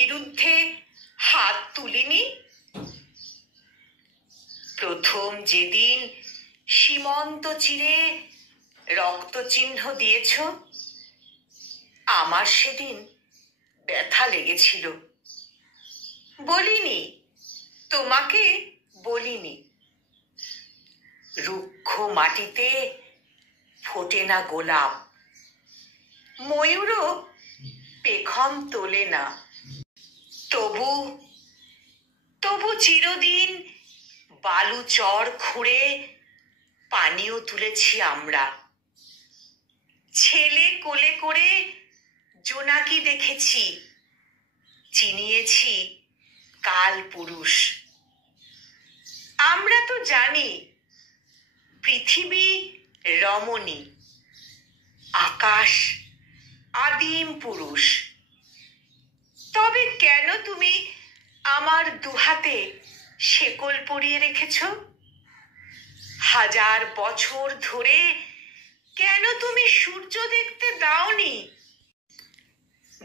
বিরুদ্ধে হাত তুলিনি? প্রথম যেদিন সীমন্ত চিরে রক্তচিহ্ন দিয়েছ, আমার সেদিন ব্যথা লেগেছিল। বলিনি, তোমাকে বলিনি। রুক্ষ মাটিতে ফোটে না গোলাপ, ময়ূরও পেখম তোলে না। তবু তবু চিরদিন বালু চর খুঁড়ে পানিও তুলেছি আমরা। ছেলে কোলে করে জোনাকি দেখেছি, চিনিয়েছি কাল পুরুষ। আমরা তো জানি পৃথিবী রমণী, আকাশ আদিম পুরুষ। তবে কেন তুমি আমার দুহাতে শেকল পরিয়ে রেখেছ? হাজার বছর ধরে কেন তুমি সূর্য দেখতে দাওনি?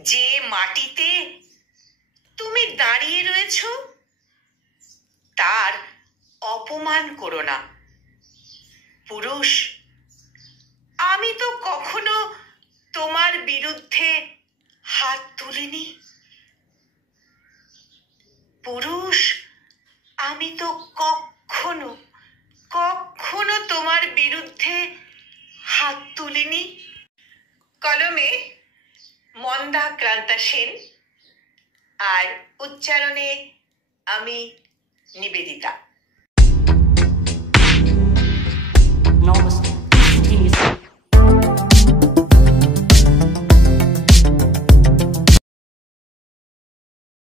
যে মাটিতে তুমি দাঁড়িয়ে রয়েছ তার অপমান করো না। পুরুষ, আমি তো কখনো তোমার বিরুদ্ধে হাত তুলিনি। পুরুষ, আমি তো কখনো কখনো তোমার বিরুদ্ধে হাত তুলিনি। কলমে মন্দা ক্রান্তা সেন, আর উচ্চারণে আমি নিবেদিতা।